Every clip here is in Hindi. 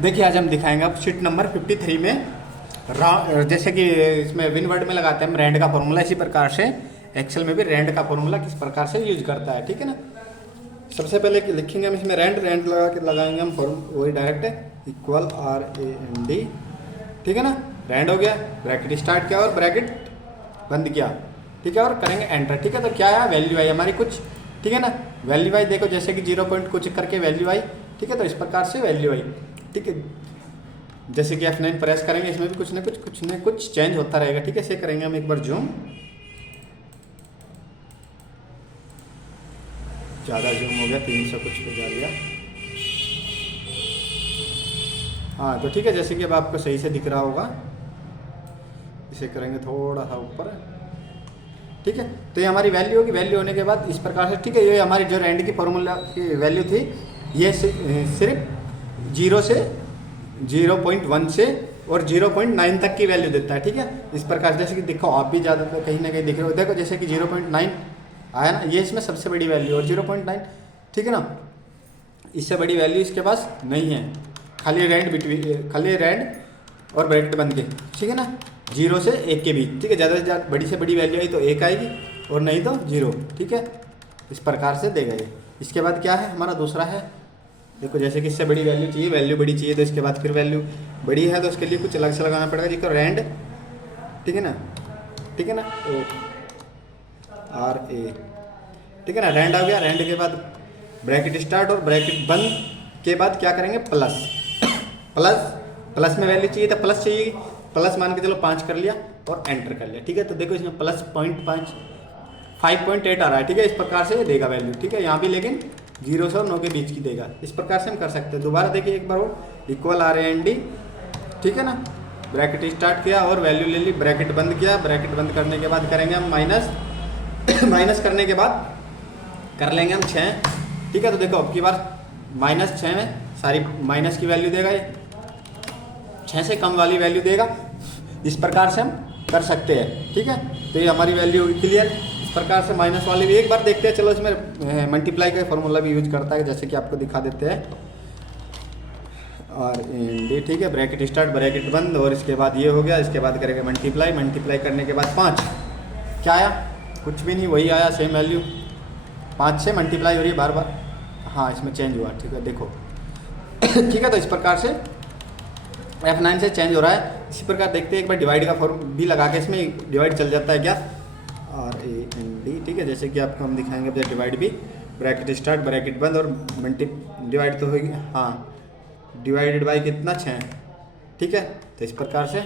देखिए आज हम दिखाएंगे अब शीट नंबर 53 में जैसे कि इसमें विन वर्ड में लगाते हैं हम रैंड का फॉर्मूला, इसी प्रकार से एक्सेल में भी रैंड का फॉर्मूला किस प्रकार से यूज करता है। ठीक है ना। सबसे पहले लिखेंगे हम इसमें रैंड रैंड लगा के लगाएंगे हम वही डायरेक्ट इक्वल RAND। ठीक है ना। रैंड हो गया, ब्रैकेट स्टार्ट किया और ब्रैकेट बंद किया। ठीक है, और करेंगे एंटर। ठीक है, तो क्या है वैल्यू आई हमारी कुछ। ठीक है ना। वैल्यू आई देखो जैसे कि 0 पॉइंट कुछ करके वैल्यू आई। ठीक है, तो इस प्रकार से वैल्यू आई। ठीक है, जैसे कि F9 प्रेस करेंगे इसमें भी कुछ न कुछ चेंज होता रहेगा। ठीक है, इसे करेंगे हम एक बार जूम, ज़्यादा जूम हो गया, 300 कुछ पे जा लिया। हाँ तो ठीक है, जैसे कि अब आपको सही से दिख रहा होगा, इसे करेंगे थोड़ा सा ऊपर। ठीक है, तो ये हमारी वैल्यू होगी। वैल्यू होने के बाद इस प्रकार से, ठीक है, ये हमारी जो रैंड की फॉर्मूला की वैल्यू थी, ये सिर्फ 0 से 0.1 से और 0.9 तक की वैल्यू देता है। ठीक है, इस प्रकार जैसे कि देखो आप भी ज़्यादा तो कहीं ना कहीं दिख रहे हो, देखो जैसे कि 0.9 आया ना, ये इसमें सबसे बड़ी वैल्यू और 0.9। ठीक है ना, इससे बड़ी वैल्यू इसके पास नहीं है, खाली रैंड और ब्रैकेट बंद के। ठीक है ना, 0 से 1 के बीच। ठीक है, ज़्यादा से ज़्यादा बड़ी से बड़ी वैल्यू आई तो 1 आएगी और नहीं तो 0। ठीक है, इस प्रकार से देगा ये। इसके बाद क्या है हमारा दूसरा है, देखो जैसे कि इससे बड़ी वैल्यू चाहिए, वैल्यू बड़ी चाहिए, तो इसके बाद फिर वैल्यू बड़ी है तो उसके लिए कुछ अलग से लगाना पड़ेगा, जिसको रैंड। ठीक है ना, ठीक है ना, RA। ठीक है ना, रैंड आ गया। रैंड के बाद ब्रैकेट स्टार्ट और ब्रैकेट बंद के बाद क्या करेंगे, प्लस प्लस में वैल्यू चाहिए तो प्लस चाहिए, प्लस मान के चलो 5 कर लिया और एंटर कर लिया। ठीक है, तो देखो इसमें प्लस 0.5 5.8 आ रहा है। ठीक है, इस प्रकार से देगा वैल्यू। ठीक है, यहाँ भी लेकिन 0 से और 9 के बीच की देगा। इस प्रकार से हम कर सकते हैं। दोबारा देखिए एक बार और, इक्वल RAND। ठीक है ना, ब्रैकेट स्टार्ट किया और वैल्यू ले ली, ब्रैकेट बंद किया। ब्रैकेट बंद करने के बाद करेंगे हम माइनस माइनस करने के बाद कर लेंगे हम 6। ठीक है, तो देखो अब की बार -6 में सारी माइनस की वैल्यू देगा, ये 6 से कम वाली वैल्यू देगा। इस प्रकार से हम कर सकते हैं। ठीक है, तो ये हमारी वैल्यू क्लियर। इस प्रकार से माइनस वाले भी एक बार देखते हैं। चलो इसमें मल्टीप्लाई का फॉर्मूला भी यूज करता है, जैसे कि आपको दिखा देते हैं। और ठीक है, ब्रैकेट स्टार्ट ब्रैकेट बंद और इसके बाद ये हो गया। इसके बाद करेंगे मल्टीप्लाई करने के बाद 5 क्या आया, कुछ भी नहीं, वही आया सेम वैल्यू। 5 से मल्टीप्लाई हो रही है बार बार। हाँ इसमें चेंज हुआ। ठीक है देखो ठीक है, तो इस प्रकार से F9 से चेंज हो रहा है। इसी प्रकार देखते हैं एक बार डिवाइड का फॉर्म भी लगा के, इसमें डिवाइड चल जाता है क्या, RAND। ठीक है, जैसे कि आपको हम दिखाएंगे डिवाइड भी, ब्रैकेट स्टार्ट ब्रैकेट बंद और डिवाइड तो होगी। हाँ, डिवाइडेड बाई कितना, 6। ठीक है, तो इस प्रकार से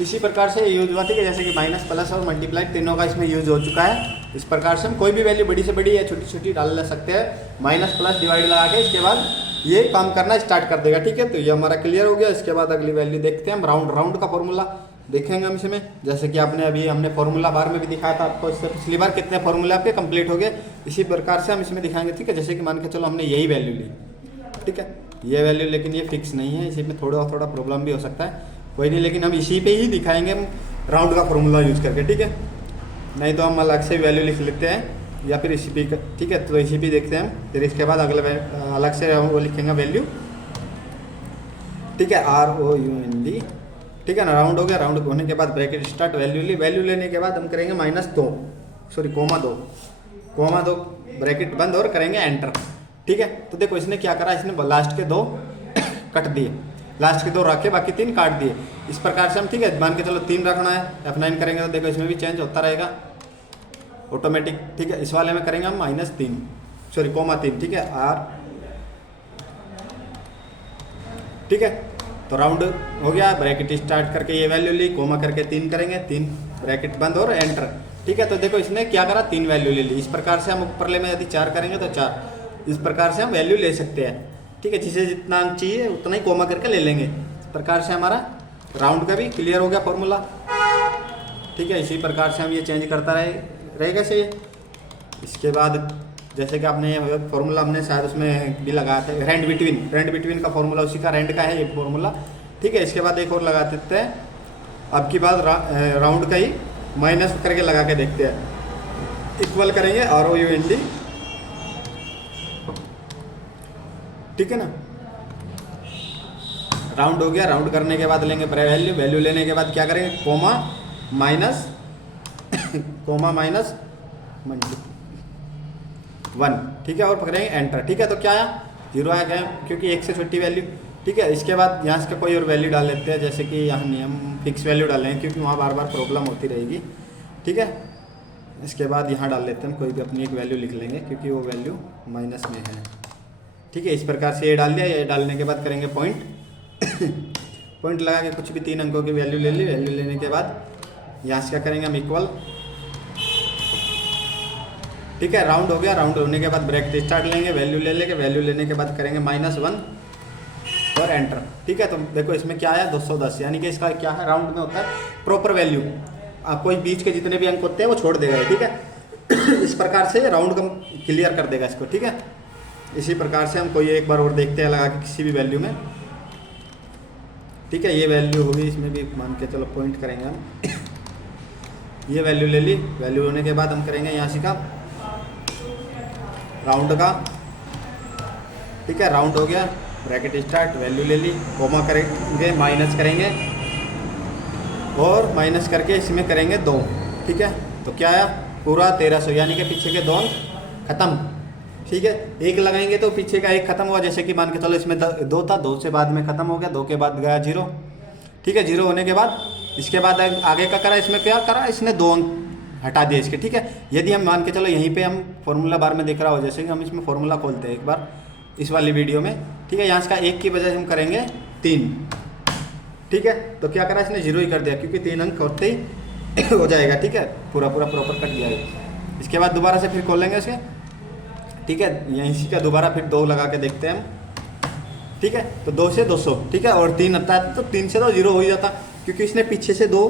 इसी प्रकार से यूज हुआ। ठीक है, जैसे कि माइनस प्लस और मल्टीप्लाई तीनों का इसमें यूज हो चुका है। इस प्रकार से हम कोई भी वैल्यू बड़ी से बड़ी या छोटी छोटी डाल ले सकते हैं, माइनस प्लस डिवाइड लगा के। इसके बाद ये काम करना स्टार्ट कर देगा। ठीक है, तो ये हमारा क्लियर हो गया। इसके बाद अगली वैल्यू देखते हैं हम, राउंड का फॉर्मूला देखेंगे हम इसमें। जैसे कि आपने अभी हमने फॉर्मूला बार में भी दिखाया था आपको, इससे पिछली बार कितने फॉर्मूले आपके कंप्लीट हो गए, इसी प्रकार से हम इसमें दिखाएंगे। ठीक है, जैसे कि मान के चलो हमने यही वैल्यू ली। ठीक है, ये वैल्यू लेकिन ये फिक्स नहीं है, इसी में थोड़ा प्रॉब्लम भी हो सकता है, कोई नहीं, लेकिन हम इसी पे ही दिखाएंगे हम राउंड का फॉर्मूला यूज करके। ठीक है, नहीं तो हम अलग से वैल्यू लिख लेते हैं या फिर इसी पे। ठीक है, तो इसी पे देखते हैं हम, फिर इसके बाद अगले अलग से वो लिखेंगे वैल्यू। ठीक है, ROUND। ठीक है ना, राउंड हो गया। राउंड होने के बाद ब्रैकेट स्टार्ट वैल्यू ली, वैल्यू लेने के बाद हम करेंगे कोमा दो ब्रैकेट बंद और करेंगे एंटर। ठीक है, तो देखो इसने क्या करा, इसने लास्ट के 2 कट दिए, लास्ट के 2 रखे, बाकी 3 काट दिए। इस प्रकार से हम, ठीक है, मान के चलो 3 रखना है, F9 करेंगे तो देखो इसमें भी चेंज होता रहेगा ऑटोमेटिक। ठीक है, इस वाले में करेंगे हम -3 कोमा 3। ठीक है, R। ठीक है, तो राउंड हो गया, ब्रैकेट स्टार्ट करके ये वैल्यू ली, कोमा करके 3 करेंगे, 3 ब्रैकेट बंद और एंटर। ठीक है, तो देखो इसने क्या करा, 3 वैल्यू ले ली। इस प्रकार से हम ऊपरले में यदि 4 करेंगे तो 4। इस प्रकार से हम वैल्यू ले सकते हैं। ठीक है, जिसे जितना अंक चाहिए उतना ही कोमा करके ले लेंगे। इस प्रकार से हमारा राउंड का भी क्लियर हो गया फॉर्मूला। ठीक है, इसी प्रकार से हम ये चेंज करता रहेगा से। इसके बाद जैसे कि आपने ये फॉर्मूला हमने शायद उसमें भी लगाया था, रैंड बिटवीन का फॉर्मूला उसी का रैंड का है ये फॉर्मूला। ठीक है, इसके बाद एक और लगा देते हैं, अब की बात राउंड का ही माइनस करके लगा के देखते हैं। इक्वल करेंगे ROUND। ठीक है ना, राउंड हो गया, राउंड करने के बाद लेंगे वैल्यू, वैल्यू लेने के बाद क्या करेंगे, कोमा माइनस कोमा माइनस 1, ठीक है, और पकड़ेंगे एंटर। ठीक है, तो क्या आया, 0 आया क्या, क्योंकि 1 से छोटी वैल्यू। ठीक है, इसके बाद यहाँ से कोई और वैल्यू डाल लेते हैं, जैसे कि यहाँ नियम फिक्स वैल्यू डालेंगे क्योंकि वहाँ बार बार प्रॉब्लम होती रहेगी। ठीक है, इसके बाद यहाँ डाल लेते हैं हम कोई भी अपनी एक वैल्यू लिख लेंगे क्योंकि वो वैल्यू माइनस में है। ठीक है, इस प्रकार से ये डाल दिया। ये डालने के बाद करेंगे पॉइंट पॉइंट लगा के कुछ भी 3 अंकों की वैल्यू ले ली। वैल्यू लेने के बाद यहाँ से क्या करेंगे हम, इक्वल। ठीक है, राउंड हो गया, राउंड होने के बाद ब्रैकेट स्टार्ट लेंगे, वैल्यू ले लेंगे, वैल्यू लेने के बाद करेंगे -1 और एंटर। ठीक है, तो देखो इसमें क्या आया, 210, यानी कि इसका क्या है, राउंड में होता है प्रॉपर वैल्यू। आप कोई बीच के जितने भी अंक होते हैं वो छोड़ देगा। ठीक है इस प्रकार से राउंड का क्लियर कर देगा इसको। ठीक है, इसी प्रकार से हम कोई एक बार और देखते हैं लगा के किसी भी वैल्यू में। ठीक है, ये वैल्यू होगी, इसमें भी मान के चलो पॉइंट करेंगे हम ये वैल्यू ले ली। वैल्यू होने के बाद हम करेंगे यहाँ से का राउंड का। ठीक है, राउंड हो गया, ब्रैकेट स्टार्ट, वैल्यू ले ली, कोमा करेंगे, माइनस करेंगे और माइनस करके इसमें करेंगे 2। ठीक है, तो क्या आया, पूरा 1300, यानी कि पीछे के 2 अंक खत्म। ठीक है, 1 लगाएंगे तो पीछे का 1 खत्म हुआ, जैसे कि मान के चलो इसमें 2 था, 2 से बाद में खत्म हो गया, 2 के बाद गया 0। ठीक है, 0 होने के बाद इसके बाद आगे का करा, इसमें क्या करा, इसने 2 अंक हटा दिए इसके। ठीक है, यदि हम मान के चलो यहीं पे हम फॉर्मूला बार में दिख रहा हो, जैसे कि हम इसमें फॉर्मूला खोलते हैं एक बार इस वाली वीडियो में। ठीक है, यहाँ से का 1 की बजाय हम करेंगे 3। ठीक है, तो क्या करा, इसने 0 ही कर दिया क्योंकि 3 अंक होते ही हो जाएगा। ठीक है, पूरा प्रॉपर कट दिया है। इसके बाद दोबारा से फिर खोलेंगे इसे। ठीक है, यहीं से का दोबारा फिर 2 लगा के देखते हैं हम। ठीक है, तो 2 से 200। ठीक है, और 3 आता है तो 3 से तो 0 हो ही जाता क्योंकि इसने पीछे से 2,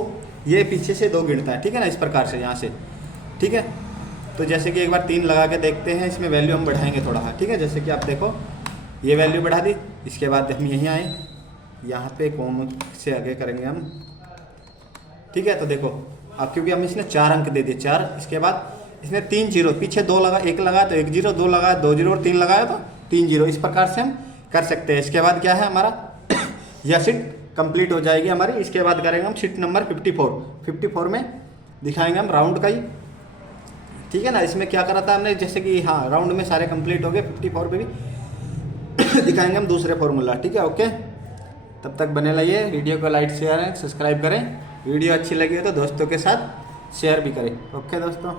ये पीछे से 2 गिनता है। ठीक है ना, इस प्रकार से यहाँ से। ठीक है, तो जैसे कि एक बार 3 लगा के देखते हैं, इसमें वैल्यू हम बढ़ाएंगे थोड़ा। ठीक है, जैसे कि आप देखो ये वैल्यू बढ़ा दी। इसके बाद हम यहीं आए, यहाँ पे कोम से आगे करेंगे हम। ठीक है, तो देखो अब क्योंकि हम इसने 4 अंक दे दिए, 4। इसके बाद इसने 3 0, पीछे 2 लगा, 1 लगाया तो 1 0, 2 लगाया 2 0 और 3 लगाया तो 3 0। इस प्रकार से हम कर सकते हैं। इसके बाद क्या है हमारा यह शीट कंप्लीट हो जाएगी हमारी। इसके बाद करेंगे हम शीट नंबर 54 में दिखाएंगे हम राउंड का ही। ठीक है ना, इसमें क्या करा था हमने, जैसे कि हाँ राउंड में सारे कंप्लीट हो गए, 54 पे भी दिखाएंगे हम दूसरे फॉर्मूला। ठीक है, ओके, तब तक बने रहिए। वीडियो को लाइक शेयर सब्सक्राइब करें। वीडियो अच्छी लगी हो तो दोस्तों के साथ शेयर भी करें। ओके दोस्तों।